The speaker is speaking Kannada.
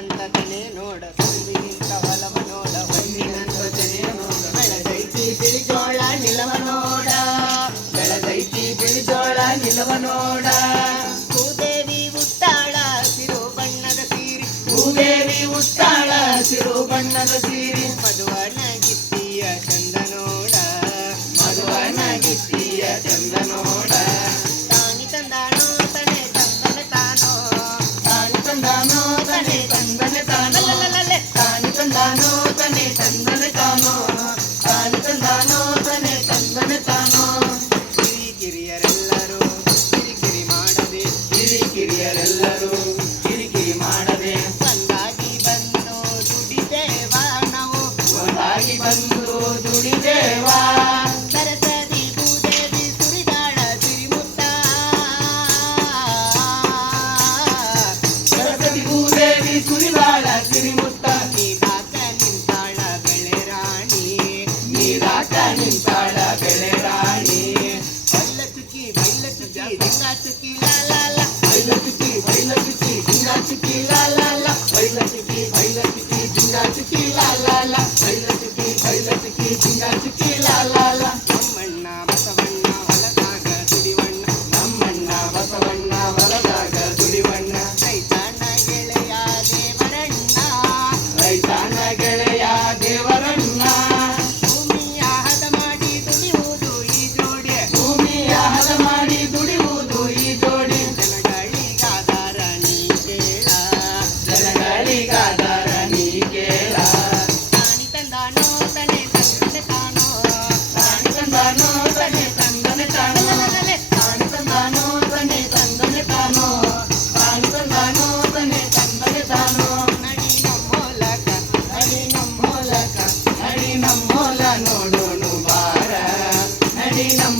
ಹೊನ್ನಿನಂತ ತನೆ ನೋಡ ನಿಂತ ಹೊಲವ ನೋಡ. ಹೊನ್ನಿನಂತ ತನೆ ನೋಡ ಬೆಳಗೈತಿ ಬಿಳಿಜೋಳ ನಿಲವ ನೋಡ. ಬೆಳಗೈತಿ ಬಿಳಿಜೋಳ ನಿಲವ ನೋಡ. ಭೂದೇವಿ ಉತ್ತಾಳ ಹಸಿರು ಬಣ್ಣದ ಸೀರೆ. ಭೂದೇವಿ ಉತ್ತಾಳ ಹಸಿರು ಬಣ್ಣದ ಸೀರೆ. ಮಧುವರ್ಣ ಗಿತ್ತಿಯ ಚಂದ ತಾನೋ ತನೆ ತಂದನೆ ತಾನೋ. ಹಿರಿಕಿರಿಯರೆಲ್ಲರೂ ಕಿರಿಕಿರಿ ಮಾಡದೆ ಹಿರಿಕಿರಿಯರೆಲ್ಲರೂ ಕಿರಿಕಿರಿ ಮಾಡದೆ. ಒಂದಾಗಿ ಬಂದು ದುಡಿದೇವ ನಾವು? ಒಂದಾಗಿ ಬಂದು ದುಡಿದೇವಾ వైనటికి వైనటికి